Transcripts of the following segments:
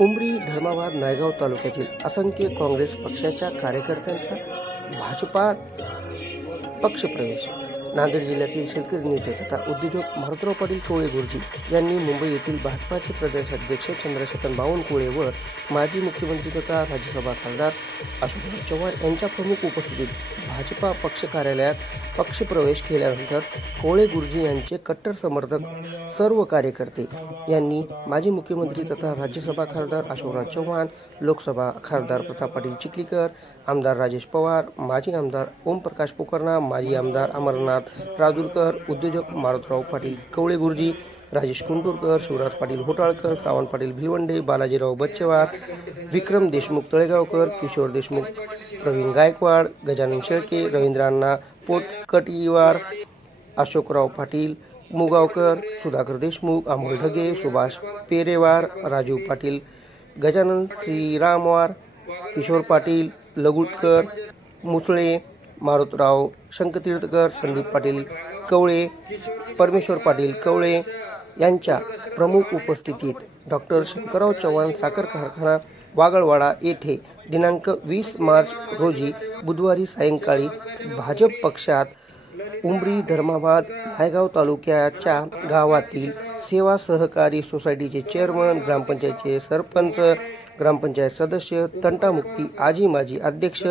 उमरी धर्माबाद नायगाव तालुक्यातील असंख्य काँग्रेस पक्षाच्या कार्यकर्त्यांचा भाजपात पक्षप्रवेश. नांदेड जिल्ह्यातील शेतकरी नेते तथा उद्योजक मारुतराव पाटील कवळे गुरुजी यांनी मुंबई येथील भाजपाचे प्रदेशाध्यक्ष चंद्रशेखर बावनकुळे व माजी मुख्यमंत्री तथा राज्यसभा खासदार अशोकराव चव्हाण यांच्या प्रमुख उपस्थितीत भाजपा पक्ष कार्यालयात पक्षप्रवेश केल्यानंतर कवळे गुरुजी यांचे कट्टर समर्थक सर्व कार्यकर्ते यांनी माजी मुख्यमंत्री तथा राज्यसभा खासदार अशोकराव चव्हाण, लोकसभा खासदार प्रताप पाटील चिखलीकर, आमदार राजेश पवार, माजी आमदार ओमप्रकाश पोकर्णा, माजी आमदार अमरनाथ राजूरकर, उद्योजक मारुतराव पाटील कवळे गुरुजी, राजेश कुंटूरकर, शिवराज पाटील होटाळकर, श्रावण पाटील भिलवंडे, बालाजीराव बच्चेवार, विक्रम देशमुख तळेगावकर, किशोर देशमुख, प्रवीण गायकवाड, गजानन शेळके, रवींद्रांना पोटकटीवार, अशोकराव पाटील मुगावकर, सुधाकर देशमुख, अमोल ढगे, सुभाष पेरेवार, राजू पाटील, गजानन श्रीरामवार, किशोर पाटील लगुटकर, मुसळे, मारुतराव शंकतीर्थकर, संदीप पाटील कवळे, परमेश्वर पाटील कवळे यांच्या प्रमुख उपस्थितीत डॉक्टर शंकरराव चव्हाण साखर कारखाना वागळवाडा येथे दिनांक 20 मार्च रोजी बुधवारी सायंकाळी भाजप पक्षात उमरी धर्माबाद नायगाव तालुक्याच्या गावातील सेवा सहकारी सोसायटीचे चेअरमन, ग्रामपंचायतचे सरपंच, ग्रामपंचायत सदस्य, तंटामुक्ती आजी माजी अध्यक्ष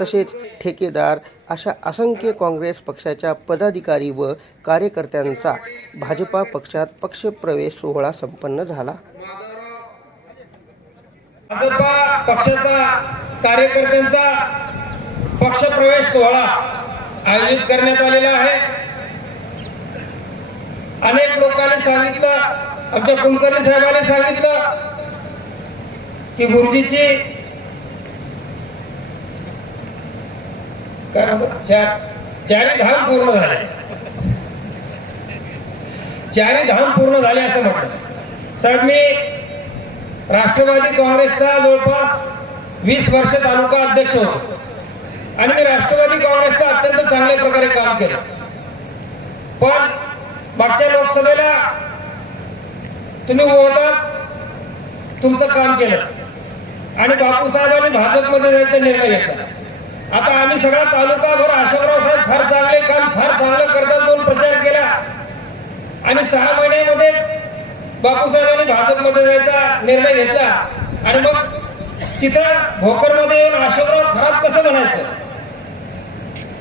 तसेच ठेकेदार अशा असंख्य काँग्रेस पक्षाच्या पदाधिकारी व कार्यकर्त्यांचा भाजपा पक्षात पक्षप्रवेश सोहळा संपन्न झाला. भाजपा पक्षाचा कार्यकर्त्यांचा पक्षप्रवेश सोहळा आयोजित करण्यात आलेला आहे. अनेक लोकांनी सांगितलं, आमच्या कुलकर्णी साहेबांनी सांगितलं की गुरुजीची चारी धाम पूर्ण झाले, चारी धाम पूर्ण झाले असं म्हटलं. साहेब, मी राष्ट्रवादी काँग्रेसचा जवळपास 20 वर्ष तालुका अध्यक्ष होतो आणि मी राष्ट्रवादी काँग्रेसचा अत्यंत चांगल्या प्रकारे काम केलं. पण मागच्या लोकसभेला तुम्ही होतात, तुमचं काम केलं आणि बापूसाहेबांनी भाजपमध्ये जायचा निर्णय घेतला. आता आम्ही सगळा तालुकाभर अशोकराव साहेब फार चांगले काम, फार चांगलं करतात म्हणून प्रचार केला आणि 6 महिन्यामध्येच बापूसाहेबांनी भाजपमध्ये जायचा निर्णय घेतला आणि मग तिथं भोकरमध्ये येऊन अशोकराव खराब कसं म्हणायचं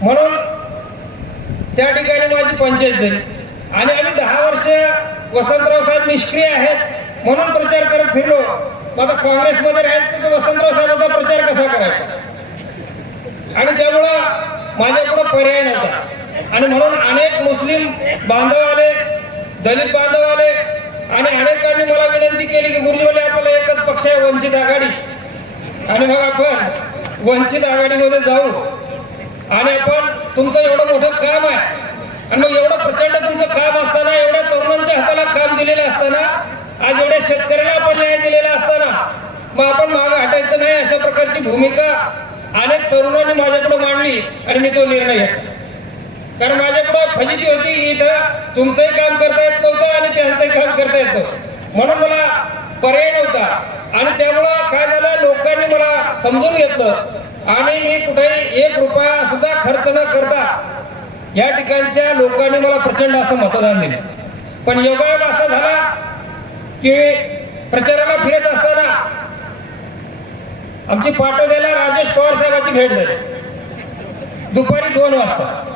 म्हणून त्या ठिकाणी माझी पंचायत झाली आणि आम्ही 10 वर्ष वसंतराव साहेब निष्क्रिय आहेत म्हणून प्रचार करत फिरलो. मग आता काँग्रेसमध्ये राहायचं तर वसंतराव साहेबांचा प्रचार कसा करायचा आणि त्यामुळं माझ्यापुढे पर्याय नव्हता आणि म्हणून अनेक मुस्लिम बांधव आले, दलित बांधव आले आणि अनेकांनी मला विनंती केली की गुरुजी बोले आपल्याला एकच पक्ष आहे वंचित आघाडी आणि मग आपण वंचित आघाडीमध्ये जाऊ आणि आपण तुमचं एवढं मोठं काम आहे आणि मग एवढं प्रचंड तुमचं काम असताना, एवढ्या तरुणांच्या हाताला काम दिलेलं असताना, आज एवढ्या शेतकऱ्याला आपण न्याय दिलेला असताना मग आपण मागे हटायचं नाही अशा प्रकारची भूमिका अनेक तरुणांनी माझ्यापुढे मांडली आणि मी तो निर्णय घेतला. कारण माझ्यापुढे फजिती होती, इथं तुमचंही काम करता येत नव्हतं आणि त्यांचंही काम करता येत नव्हतं म्हणून मला पर्याय नव्हता आणि त्यामुळं काय झालं, लोकांनी मला समजून घेतलं आणि मी कुठेही 1 रुपया सुद्धा खर्च न करता या ठिकाणच्या लोकांनी मला प्रचंड असं मतदान दिलं. पण योगायोग असा झाला की प्रचाराला फिरत असताना आमची पाटोद्याला राजेश पवार साहेबांची भेट झाली दुपारी 2 वाजता.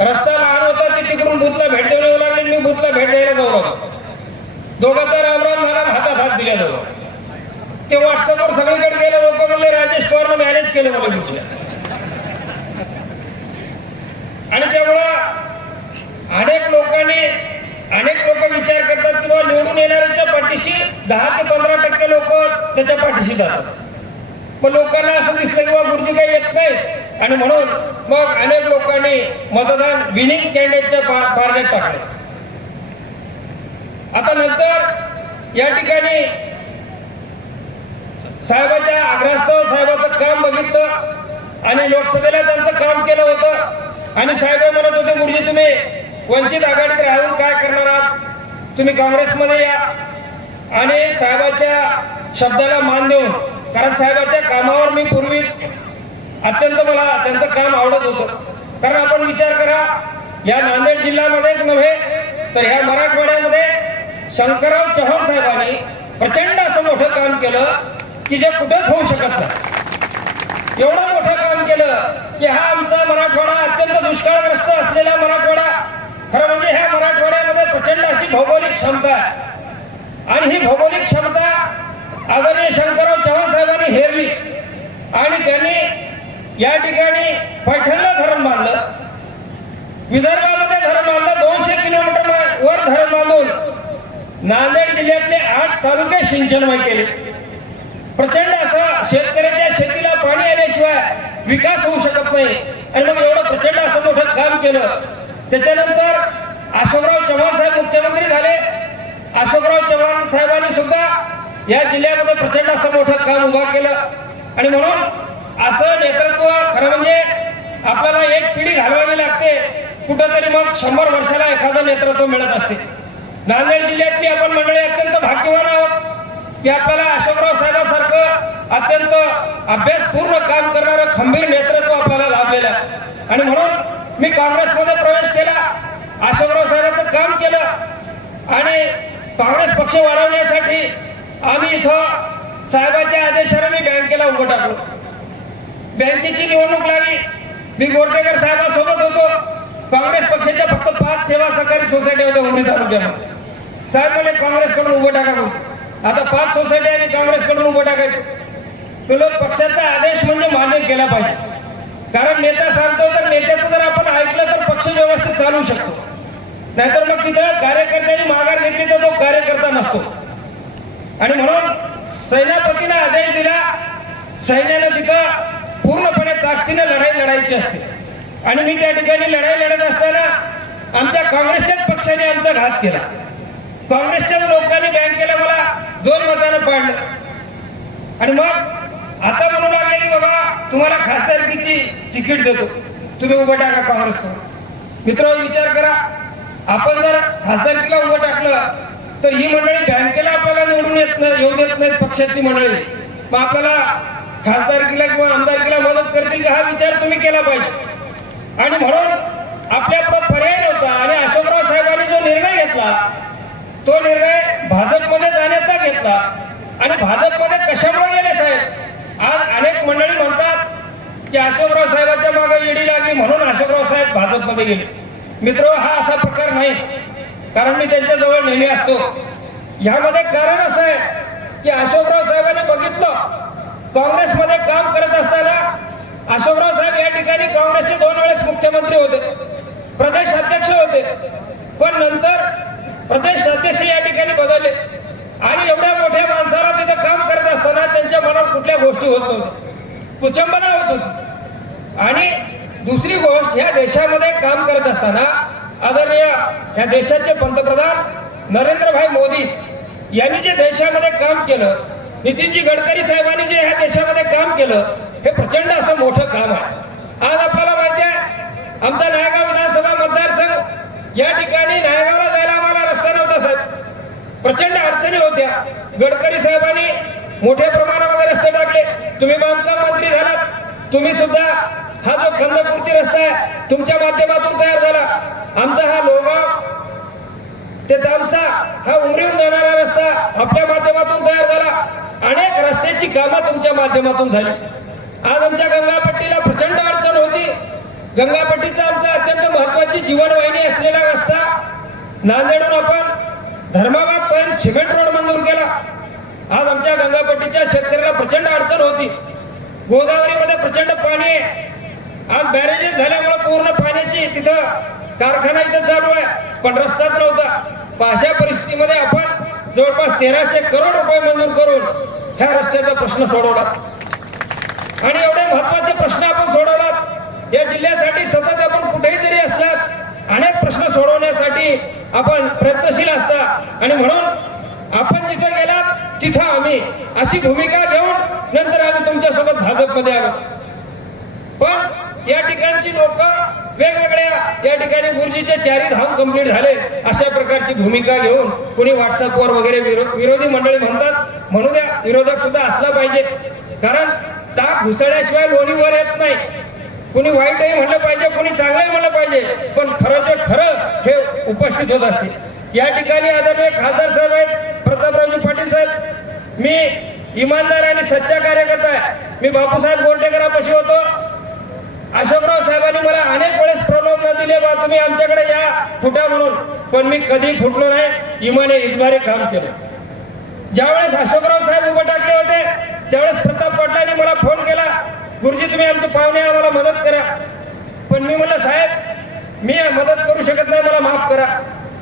रस्ता लहान होता, ते तिकडून बूथला भेट देऊन येऊ लागले, मी बूथला भेट द्यायला जाऊ लागलो. दोघांचा रामराम झाला, हातात हात दिल्या दोघं. ते व्हॉट्सअपवर सगळीकडे गेले, लोक म्हणले राजेश पवारनं मॅनेज केलं मला बूथला आणि त्यामुळं अनेक लोक विचार करतात की बाबा निवडून येणाऱ्यांच्या पाठीशी 10 ते 15% लोक त्याच्या पाठीशी जातात. मग लोकांना असं दिसलं की बाबा गुरुजी काही येत नाही आणि म्हणून मग अनेक लोकांनी मतदान विनिंग कॅन्डिडेटच्या पारड्यात टाकले. आता नंतर या ठिकाणी साहेबाच्या आग्रहास्तव साहेबाचं काम बघितलं आणि लोकसभेला त्यांचं काम केलं होतं आणि साहेब म्हणत होते गुरुजी तुम्ही वंचित आघाडीत राहून काय करणार आहात, तुम्ही काँग्रेसमध्ये या आणि साहेबाच्या शब्दाला मान देऊन, कारण साहेबाच्या कामावर मी पूर्वीच अत्यंत मला त्यांचं काम आवडत होतं. कारण आपण विचार करा, या नांदेड जिल्ह्यामध्येच नव्हे तर ह्या मराठवाड्यामध्ये शंकरराव चव्हाण साहेबांनी प्रचंड असं मोठं काम केलं की जे कुठंच होऊ शकत नाही. एवढं मोठं काम केलं की हा आमचा मराठवाडा अत्यंत दुष्काळग्रस्त असलेला मराठवाडा, खरं म्हणजे ह्या मराठवाड्यामध्ये प्रचंड अशी भौगोलिक क्षमता आहे आणि ही भौगोलिक क्षमता आदरणीय शंकरराव चव्हाण साहेबांनी हेरली आणि त्यांनी या ठिकाणी पैठणला धरण बांधलं, विदर्भामध्ये धरण बांधलं, 200 किलोमीटर वर धरण बांधून नांदेड जिल्ह्यातले 8 तालुके सिंचनमय केले. प्रचंड असं शेतकऱ्याच्या शेतीला पाणी आल्याशिवाय विकास होऊ शकत नाही आणि मग एवढं प्रचंड असं मोठं काम केलं. त्याच्यानंतर अशोकराव चव्हाण साहेब मुख्यमंत्री झाले. अशोकराव चव्हाण साहेबांनी सुद्धा या जिल्ह्यामध्ये प्रचंड असं मोठं काम उभा केलं आणि म्हणून असं नेतृत्व खरं म्हणजे आपल्याला एक पिढी घालवावी लागते, कुठंतरी मग 100 वर्षाला एखादं नेतृत्व मिळत असते. नांदेड जिल्ह्यातली आपण मंडळी अत्यंत भाग्यवान आहोत की आपल्याला अशोकराव साहेबांसारखं अत्यंत अभ्यासपूर्ण काम करणारं खंबीर नेतृत्व आपल्याला लाभलेलं आहे आणि म्हणून मी काँग्रेसमध्ये प्रवेश केला, अशोकराव साहेबांचं काम केलं आणि काँग्रेस पक्ष वाढवण्यासाठी आम्ही इथं साहेबाच्या आदेशाने मी बँकेला उभं टाकलो. बँकेची निवडणूक लागली, मी गोरटेकर साहेबांसोबत होतो. काँग्रेस पक्षाच्या फक्त 5 सेवा सहकारी सोसायटी होत्या उमरी तालुक्यामध्ये. साहेब मला काँग्रेसकडून उभं टाका बोलतो. आता 5 सोसायटी आणि काँग्रेसकडून उभं टाकायचं. तुला पक्षाचा आदेश म्हणजे मान्य केला पाहिजे, कारण नेता सांगतो तर नेत्याचं जर आपण ऐकलं तर पक्ष व्यवस्थित चालू शकतो, नाहीतर मग तिथं कार्यकर्त्यांनी माघार घेतली तर तो कार्यकर्ता नसतो. आणि म्हणून सेनापतीने आदेश दिला, सैन्यानं तिथं पूर्णपणे ताकदीने लढाई लढायची असते आणि मी त्या ठिकाणी लढाई लढत असताना आमच्या काँग्रेसच्याच पक्षाने आमचा घात केला. काँग्रेसच्या लोकांनी बँकेला मला 2 मतानं पाडलं आणि मग आता म्हणू लागले की बाबा तुम्हाला खासदारकीची तिकीट देतो, तुम्ही उभं टाका काँग्रेसकडून. मित्र विचार करा, आपण जर खासदारकीला उभं टाकलं तर ही मंडळी बँकेला आपल्याला निवडून येऊ देत नाहीत पक्षातली मंडळी, मग आपल्याला खासदारकीला किंवा आमदारकीला मदत करतील का हा विचार तुम्ही केला पाहिजे. आणि म्हणून आपल्यापुढे पर्याय नव्हता आणि अशोकराव साहेबांनी जो निर्णय घेतला तो निर्णय भाजपमध्ये जाण्याचा घेतला. आणि भाजपमध्ये कशामुळे गेले साहेब? आज अनेक मंडळी म्हणतात की अशोकराव साहेबांच्या मागे ईडी लागली म्हणून अशोकराव साहेब भाजपमध्ये गेले. मित्र, हा असा प्रकार नाही, कारण मी त्यांच्या जवळ नेहमी असतो. यामध्ये कारण असं आहे की अशोकराव साहेबांनी बघितलं काँग्रेसमध्ये काम करत असताना अशोकराव साहेब या ठिकाणी काँग्रेसचे 2 वेळेस मुख्यमंत्री होते, प्रदेश अध्यक्ष होते, पण नंतर प्रदेश अध्यक्ष या ठिकाणी बदलले आणि एवढ्या मोठ्या माणसाला तिथं काम करत असताना त्यांच्या मनात कुठल्या गोष्टी होत नव्हत्या, कुचंबना होत होती. आणि दुसरी गोष्ट, ह्या देशामध्ये काम करत असताना आदरणीय ह्या देशाचे पंतप्रधान नरेंद्रभाई मोदी यांनी जे देशामध्ये काम केलं, नितीनजी गडकरी साहेबांनी जे ह्या देशामध्ये काम केलं, हे प्रचंड असं मोठं काम आहे. आज आपल्याला माहिती आहे आमचा नायगाव विधानसभा मतदारसंघ, या ठिकाणी नायगावला जायला आम्हाला रस्ता नव्हता साहेब, प्रचंड अडचणी होत्या. गडकरी साहेबांनी मोठ्या प्रमाणामध्ये रस्ते टाकले. तुम्ही बांधकाम मंत्री झालात, तुम्ही सुद्धा हा जो खंदपूर्ती रस्ता आहे तुमच्या माध्यमातून तयार झाला. आमचा हा लोगाव ते तामसा हा उमरीहून जाणारा रस्ता आपल्या माध्यमातून तयार झाला. अनेक रस्त्याची कामं तुमच्या माध्यमातून झाली. आज आमच्या गंगापट्टीला प्रचंड अडचण होती. गंगापट्टीचा आमचा अत्यंत महत्वाची जीवनवाहिनी असलेला रस्ता नांदेडून आपण धर्माबाद पर्यंत सिमेंट रोड मंजूर केला. आज आमच्या गंगापट्टीच्या शेतकऱ्याला प्रचंड अडचण होती. गोदावरीमध्ये प्रचंड पाणी आहे. आज बॅरेजेस झाल्यामुळे पूर्ण पाण्याची तिथं कारखाना इथं चालू आहे, पण रस्ताच नव्हता. अशा परिस्थितीमध्ये आपण जवळपास 1300 करोड रुपये मंजूर करून ह्या रस्त्याचा प्रश्न सोडवला आणि एवढे महत्वाचे प्रश्न आपण सोडवलात. या जिल्ह्यासाठी सतत आपण कुठेही जरी असलात अनेक प्रश्न सोडवण्यासाठी आपण प्रयत्नशील असता आणि म्हणून आपण जिथे गेलात तिथं आम्ही अशी भूमिका घेऊन नंतर आम्ही तुमच्यासोबत भाजपमध्ये आलो. पण या ठिकाणची लोक वेगवेगळ्या या ठिकाणी गुरुजीचे 4 धाम कंप्लीट झाले अशा प्रकारची भूमिका घेऊन कोणी व्हॉट्सअपवर वगैरे विरोधी मंडळी म्हणतात, म्हणू द्या, विरोधक सुद्धा असला पाहिजे, कारण ताक घुसळल्याशिवाय लोणीवर येत नाही. कोणी वाईटही म्हणलं पाहिजे, कोणी चांगलंही म्हणलं पाहिजे, पण खरं ते खरं हे उपस्थित होत असते. या ठिकाणी आदरणीय खासदार साहेब आहेत, प्रतापरावजी पाटील साहेब. मी इमानदार आणि सच्चा कार्यकर्ता आहे. मी बापूसाहेब गोरटेकरांपाशी होतो. अशोकराव साहेबांनी मला अनेक वेळेस प्रलोभन दिले, बा तुम्ही आमच्याकडे या फुटा म्हणून, पण मी कधी फुटलो नाही. इमाने इतबारे काम केलं. ज्यावेळेस अशोकराव साहेब उभे टाकले होते त्यावेळेस प्रताप पाटलांनी मला फोन केला, गुरुजी तुम्ही आमचे पाहुणे, आम्हाला मदत करा. पण मी म्हणलं साहेब मी मदत करू शकत नाही, मला माफ करा.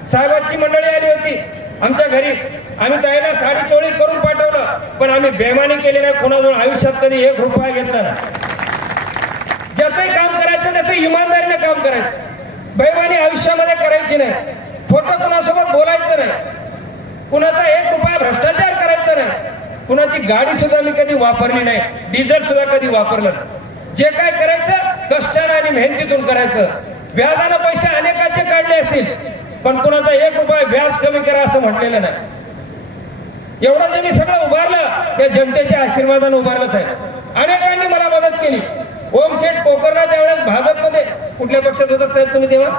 साहेबांची मंडळी आली होती आमच्या घरी, आम्ही त्याला साडी चोळी करून पाठवलं, पण आम्ही बेमानी केली नाही. कोणाजवळ आयुष्यात कधी 1 रुपया घेतला नाही. ज्याचंही काम करायचं त्याचं इमानदारीने काम करायचं, बेमानी आयुष्यामध्ये करायची नाही. खोटं कुणासोबत बोलायचं नाही, कुणाचा 1 रुपया भ्रष्टाचार करायचा नाही. कुणाची गाडी सुद्धा मी कधी वापरली नाही, डिझेल सुद्धा कधी वापरलं नाही. जे काय करायचं कष्टाने आणि मेहनतीतून करायचं. व्याजानं पैसे अनेकाचे काढले असतील, पण कुणाचा 1 रुपया व्याज कमी करा असं म्हटलेलं नाही. एवढं जे मी सगळं उभारलं त्या जनतेच्या आशीर्वादाने उभारलंच आहे. अनेकांनी मला मदत केली. ओम शेठ पोकरला त्यावेळेस भाजपमध्ये, कुठल्या पक्षात होतात साहेब तुम्ही तेव्हा?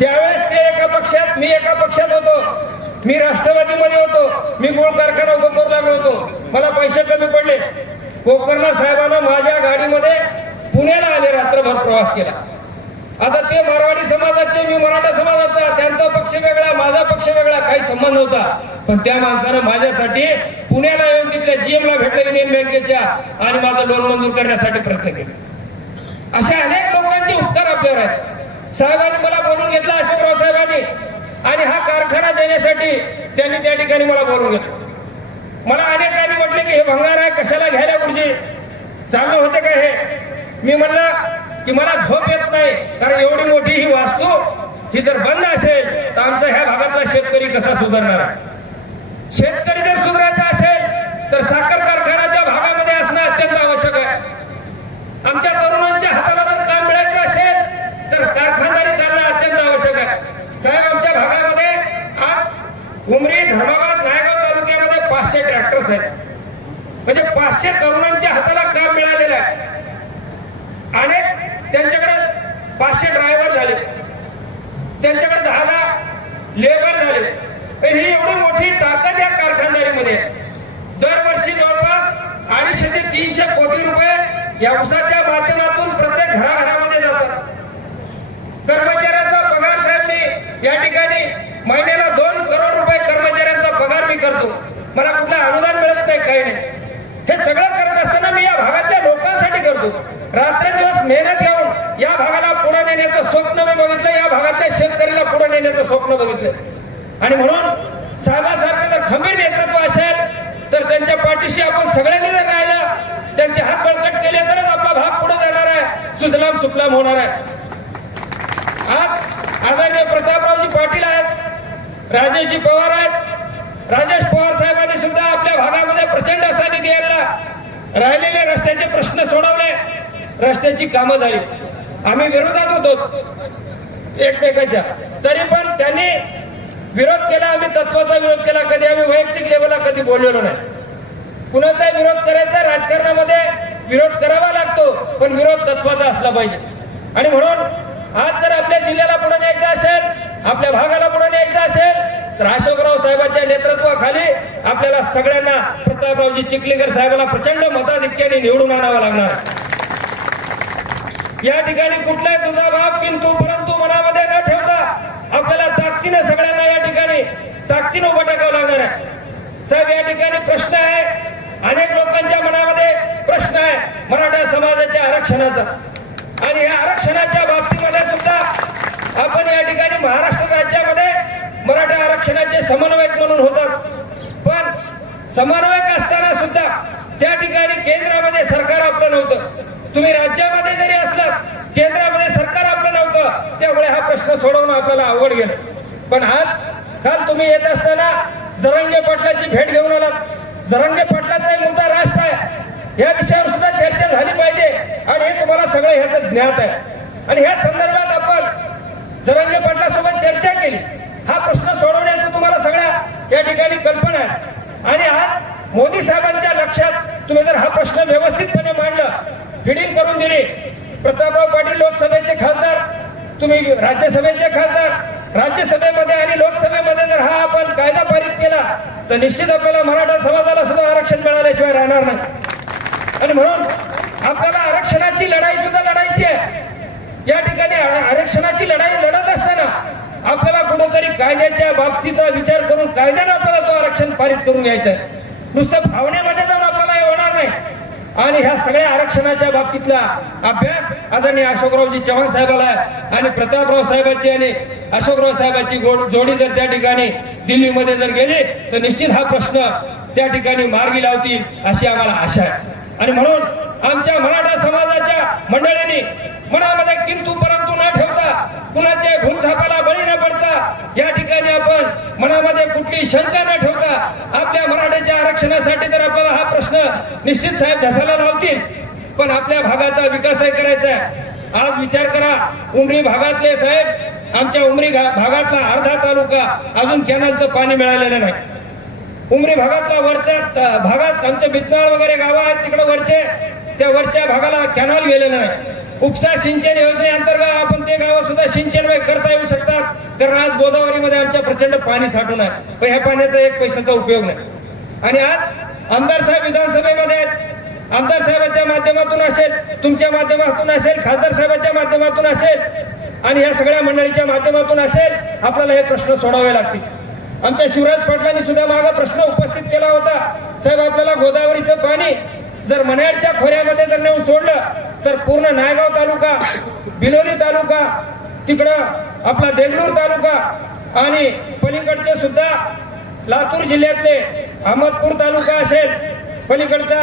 त्यावेळेस ते एका पक्षात, मी एका पक्षात होतो. मी राष्ट्रवादीमध्ये होतो. मी गोळ कारखाना उभं करू लागलो होतो. मला पैसे कमी पडले. पोकरला साहेबांना माझ्या गाडीमध्ये पुण्याला आले, रात्रभर प्रवास केला. आता ते मारवाडी समाजाचे, मी मराठा समाजाचा, त्यांचा पक्ष वेगळा, माझा पक्ष वेगळा, काही संबंध नव्हता. पण त्या माणसानं माझ्यासाठी पुण्याला येऊन तिथल्या GM ला भेटलं, युनियन बँकेच्या, आणि माझं लोन मंजूर करण्यासाठी प्रयत्न केले. अशा अनेक लोकांचे उपकार आपल्यावर आहेत. साहेबांनी मला बोलून घेतलं, अशोकराव साहेबांनी, आणि हा कारखाना देण्यासाठी त्यांनी त्या ठिकाणी मला बोलून घेतलं. मला अनेकांनी म्हटले की हे भंगार आहे, कशाला घ्यायला गुरुजी, चांगलं होते का हे? मी म्हणलं की मला झोप येत नाही, कारण एवढी मोठी ही वास्तू ही जर बंद असेल तर आमचा ह्या भागातला शेतकरी कसा सुधारणार आहे? शेतकरी जर सुधारायचा असेल तर साखर कारखाना त्या भागामध्ये असणं अत्यंत आवश्यक आहे. आमच्या तरुणांच्या हाताला जर काम मिळायचं असेल तर कारखानदारी चालणं अत्यंत आवश्यक आहे. साहेब आमच्या भागामध्ये आज उमरी, धर्माबाद, नायगाव तालुक्यामध्ये 500 ट्रॅक्टर्स आहेत. म्हणजे 500 तरुणांच्या हाताला काम मिळालेलं आहे. अनेक त्यांच्याकडे 500 ड्रायव्हर झाले, त्यांच्याकडे 10 लेबर झाले. ही एवढी मोठी ताकद या कारखानदारीमध्ये. दरवर्षी जवळपास 250 ते 300 कोटी रुपये या ऊसाच्या माध्यमातून प्रत्येक घराघरामध्ये जातात. कर्मचाऱ्याचा पगार साहेब मी या ठिकाणी महिन्याला 2 करोड रुपये कर्मचाऱ्यांचा पगार मी करतो. मला कुठलं अनुदान मिळत नाही, काही नाही. हे सगळं करत असताना मी या भागातल्या लोकांसाठी करतो. रात्रंदिवस मेहनत घेऊन या भागाला पुढे नेण्याचं स्वप्न मी बघितलं, या भागातल्या शेतकऱ्याला पुढे नेण्याचं स्वप्न बघितलं. आणि म्हणून साहेबांसारखं जर खंबीर नेतृत्व असेल तर त्यांच्या पाठीशी आपण सगळ्यांनी जर राहिलं, त्यांचे हात बळकट केले तरच आपला भाग पुढे जाणार आहे, सुजलाम सुफलाम होणार आहे. आज आदरणीय प्रतापरावजी पाटील आहेत, राजेशजी पवार आहेत. राजेश पवार साहेबांनी सुद्धा आपल्या भागामध्ये प्रचंड असा निधी आणला. राहिलेले रस्त्याचे प्रश्न सोडवले, रस्त्याची कामं झाली. आम्ही विरोधात होतो एकमेकाच्या, तरी पण त्यांनी विरोध केला. आम्ही तत्वाचा विरोध केला. कधी आम्ही वैयक्तिक लेवलला कधी बोललेलो नाही. कुणाचाही विरोध करायचा, राजकारणामध्ये विरोध करावा लागतो, पण विरोध तत्वाचा असला पाहिजे. आणि म्हणून आज जर आपल्या जिल्ह्याला पुढे न्यायचं असेल, आपल्या भागाला पुढे न्यायचं असेल तर अशोकराव साहेबांच्या नेतृत्वाखाली आपल्याला सगळ्यांना प्रतापरावजी चिखलीकर साहेबांना प्रचंड मताधिक्याने निवडून आणावं लागणार. या ठिकाणी कुठलाही तुझा भाग किंतु परंतु मनामध्ये न ठेवता आपल्याला ताकदीने सगळ्यांना या ठिकाणी ताकदीने उभं टाकावं लागणार आहे. साहेब या ठिकाणी प्रश्न आहे, अनेक लोकांच्या मनामध्ये प्रश्न आहे मराठा समाजाच्या आरक्षणाचा. आणि या आरक्षणाच्या बाबतीमध्ये सुद्धा आपण या ठिकाणी महाराष्ट्र राज्यामध्ये मराठा आरक्षणाचे समन्वयक म्हणून होतात. पण समन्वयक असताना सुद्धा त्या ठिकाणी केंद्रामध्ये सरकार आपलं नव्हतं. तुम्ही राज्यामध्ये जरी असलात, केंद्रामध्ये सरकार आपलं नव्हतं, त्यामुळे हा प्रश्न सोडवणं आपल्याला अवघड गेलं. पण आज काल तुम्ही येत असताना जरांगे पाटलाची भेट घेऊन आलात. जरांगे पाटलाचा मुद्दा रास्त आहे. या विषयावर सुद्धा चर्चा झाली पाहिजे आणि हे तुम्हाला सगळं ह्याचं ज्ञात आहे. आणि ह्या संदर्भात आपण जरांगे पाटलासोबत चर्चा केली. हा प्रश्न सोडवण्याचं तुम्हाला सगळ्या या ठिकाणी कल्पना आहे. आणि आज मोदी साहेबांच्या लक्षात तुम्ही जर हा प्रश्न व्यवस्थितपणे मांडला, फिडिंग करून दिली, प्रतापराव पाटील लोकसभेचे खासदार, तुम्ही राज्यसभेचे खासदार, राज्यसभेमध्ये आणि लोकसभेमध्ये जर हा आपण कायदा पारित केला तर निश्चित आपल्याला मराठा समाजाला सुद्धा आरक्षण मिळाल्याशिवाय राहणार नाही. आणि म्हणून आपल्याला आरक्षणाची लढाई सुद्धा लढायची आहे. या ठिकाणी आरक्षणाची लढाई लढत असताना आपल्याला कुठेतरी कायद्याच्या बाबतीचा विचार करून कायद्याने आपल्याला तो आरक्षण पारित करून घ्यायचं आहे. नुसतं भावनेमध्ये जाऊन आपल्याला हे होणार नाही. आणि ह्या सगळ्या आरक्षणाच्या बाबतीतला अभ्यास आदरणीय अशोकरावजी चव्हाण साहेबाला आणि प्रतापराव साहेबांची आणि अशोकराव साहेबांची जोडी जर त्या ठिकाणी दिल्लीमध्ये जर गेली तर निश्चित हा प्रश्न त्या ठिकाणी मार्गी लावतील अशी आम्हाला आशा आहे. आणि म्हणून आमच्या मराठा समाजाच्या मंडळींनी मनामध्ये किंतु परंतु न ठेवता, कुणाचे भूलथापाला बळी न पडता, या ठिकाणी आपण मनामध्ये कुठली शंका न ठेवता आपल्या मराठ्याच्या आरक्षणासाठी जर आपल्याला हा प्रश्न निश्चित साहेब धसायला लावतील, पण आपल्या भागाचा विकासही करायचा आहे. आज विचार करा, उमरी भागातले साहेब, आमच्या उमरी भागातला अर्धा तालुका अजून कॅनलचं पाणी मिळालेलं नाही. उमरी भागातला वरच्या भागात आमचे बितनाळ वगैरे गाव आहेत, तिकडे वरचे त्या वरच्या भागाला कॅनल गेलेलं नाही. उपसा सिंचन योजनेअंतर्गत आपण ते गाव सुद्धा सिंचन करता येऊ शकतात, कारण आज गोदावरीमध्ये आमच्या प्रचंड पाणी साठून आहे, पण ह्या पाण्याचा एक पैशाचा उपयोग नाही. आणि आज आमदार साहेब विधानसभेमध्ये आहेत, आमदार साहेबांच्या माध्यमातून असेल, तुमच्या माध्यमातून असेल, खासदार साहेबांच्या माध्यमातून असेल आणि या सगळ्या मंडळीच्या माध्यमातून असेल, आपल्याला हे प्रश्न सोडावे लागतील. आमच्या शिवराज पाटलांनी सुद्धा मागे प्रश्न उपस्थित केला होता, साहेब आपल्याला गोदावरीचं पाणी जर मन्याडच्या खोऱ्यामध्ये जर नेऊन सोडलं तर पूर्ण नायगाव तालुका, बिलोली तालुका, तिकडं आपला देगलूर तालुका आणि पलीकडचे सुद्धा लातूर जिल्ह्यातले अहमदपूर तालुका असेल, पलीकडचा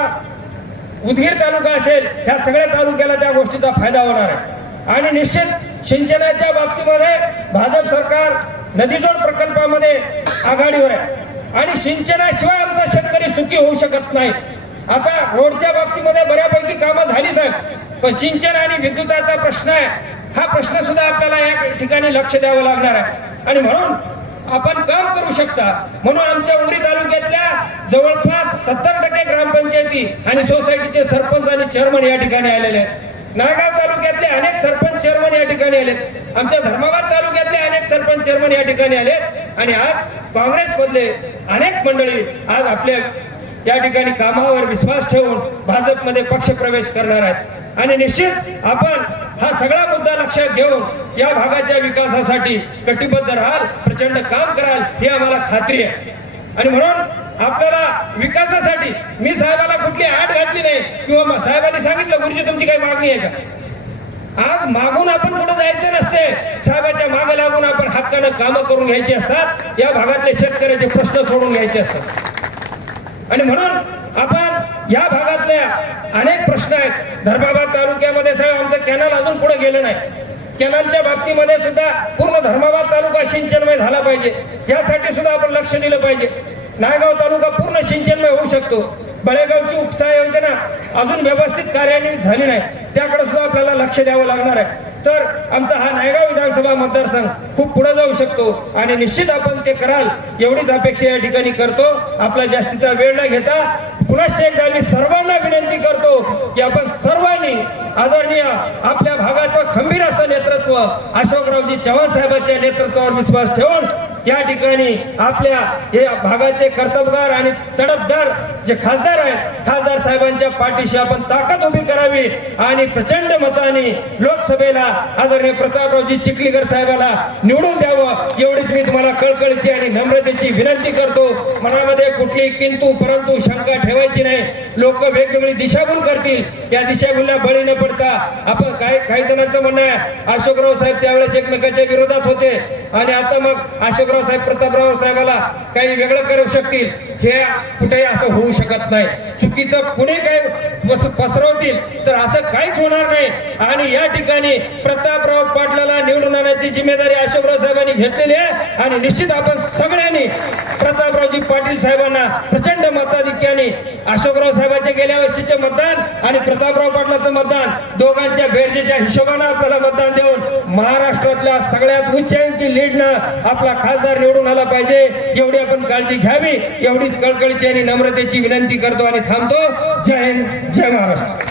उदगीर तालुका असेल, ह्या सगळ्या तालुक्याला त्या गोष्टीचा फायदा होणार आहे. आणि निश्चित सिंचनाच्या बाबतीमध्ये भाजप सरकार नदीजोड प्रकल्पामध्ये आघाडीवर आहे आणि सिंचनाशिवाय आमचा शेतकरी सुखी होऊ शकत नाही. आता रोडच्या बाबतीमध्ये बऱ्यापैकी कामं झालीच आहेत, पण सिंचन आणि विद्युताचा प्रश्न आहे, हा प्रश्न सुद्धा आपल्याला या ठिकाणी लक्ष द्यावं लागणार आहे. आणि म्हणून आपण काम करू शकता, म्हणून आमच्या उमरी तालुक्यातल्या जवळपास 70% ग्रामपंचायती आणि सोसायटीचे सरपंच आणि चेअरमन या ठिकाणी आलेले आहेत. नायगाव तालुक्यातले अनेक सरपंच चेअरमन या ठिकाणी आलेत, आमच्या धर्माबाद तालुक्यातले अनेक सरपंच चेअरमन या ठिकाणी आलेत. आणि आज काँग्रेस मधले अनेक मंडळी आज आपल्या या ठिकाणी कामावर विश्वास ठेवून भाजपमध्ये पक्षप्रवेश करणार आहेत. आणि निश्चित आपण हा सगळा मुद्दा लक्षात घेऊन या भागाच्या विकासासाठी कटिबद्ध राहाल, प्रचंड काम कराल ही आम्हाला खात्री आहे. आणि म्हणून आपल्याला विकासासाठी मी साहेबाला कुठली आट घातली नाही किंवा साहेबांनी सांगितलं गुरुजी तुमची काही मागणी आहे का, आज मागून आपण कुठं जायचं नसते, साहेबाच्या मागे लागून आपण हक्कानं कामं करून घ्यायची असतात, या भागातले शेतकऱ्याचे प्रश्न सोडून घ्यायचे असतात. आणि म्हणून आपण या भागातल्या अनेक प्रश्न आहेत. धर्माबाद तालुक्यामध्ये साहेब आमचं कॅनल अजून पुढे गेलं नाही, कॅनलच्या बाबतीमध्ये सुद्धा पूर्ण धर्माबाद तालुका सिंचनमय झाला पाहिजे, यासाठी सुद्धा आपण लक्ष दिलं पाहिजे. नायगाव तालुका पूर्ण सिंचनमय होऊ शकतो. बळेगावची उपसा योजना अजून व्यवस्थित कार्यान्वित झाली नाही, त्याकडे सुद्धा आपल्याला लक्ष द्यावं लागणार आहे. तर आमचा हा नायगाव विधानसभा मतदारसंघ खूप पुढे जाऊ शकतो आणि निश्चित आपण ते कराल एवढीच अपेक्षा या ठिकाणी करतो. आपला जास्तीचा वेळ न घेता पुनश्च एकदा मी सर्वांना विनंती करतो की आपण सर्वांनी आदरणीय आपल्या भागाचं खंबीर असं नेतृत्व अशोकरावजी चव्हाण साहेबांच्या नेतृत्वावर विश्वास ठेवून या ठिकाणी आपल्या या भागाचे कर्तबगार आणि तडफदार जे खासदार आहेत, खासदार साहेबांच्या पाठीशी आपण ताकद उभी करावी आणि प्रचंड मताने लोकसभेला आदरणीय प्रतापरावजी चिखलीकर साहेबाला निवडून द्यावं एवढीच मी तुम्हाला कळकळीची आणि नम्रतेची विनंती करतो. मनामध्ये कुठली किंतु परंतु शंका ठेवायची नाही. लोक वेगवेगळी दिशाभूल करतील, या दिशाभूलला बळी न पडता आपण काही जणांचं म्हणणं आहे अशोकराव साहेब त्यावेळेस एकमेकाच्या विरोधात होते आणि आता मग अशोकराव साहेब प्रतापराव साहेबाला काही वेगळं करू शकतील, हे कुठेही असं होऊ शकत नाही. चुकीचं कुणी काही पसरवतील तर असं काहीच होणार नाही. आणि या ठिकाणी प्रतापराव पाटलाला निवडून आणण्याची जिम्मेदारी अशोकराव साहेबांनी घेतलेली आहे आणि निश्चित आपण सगळ्यांनी प्रतापरावजी पाटील साहेबांना प्रचंड मताधिक्याने अशोकराव साहेबांचे गेल्या वर्षीचे मतदान आणि प्रतापराव पाटलाचं मतदान दोघांच्या बेरजेच्या हिशोबाने आपल्याला मतदान देऊन महाराष्ट्रातल्या सगळ्यात उच्चांकी लीडनं आपला खासदार निवडून आला पाहिजे एवढी आपण काळजी घ्यावी एवढीच कळकळीची आणि नम्रतेची विनंती करतो आणि थांबतो. जय हिंद, जय महाराष्ट्र.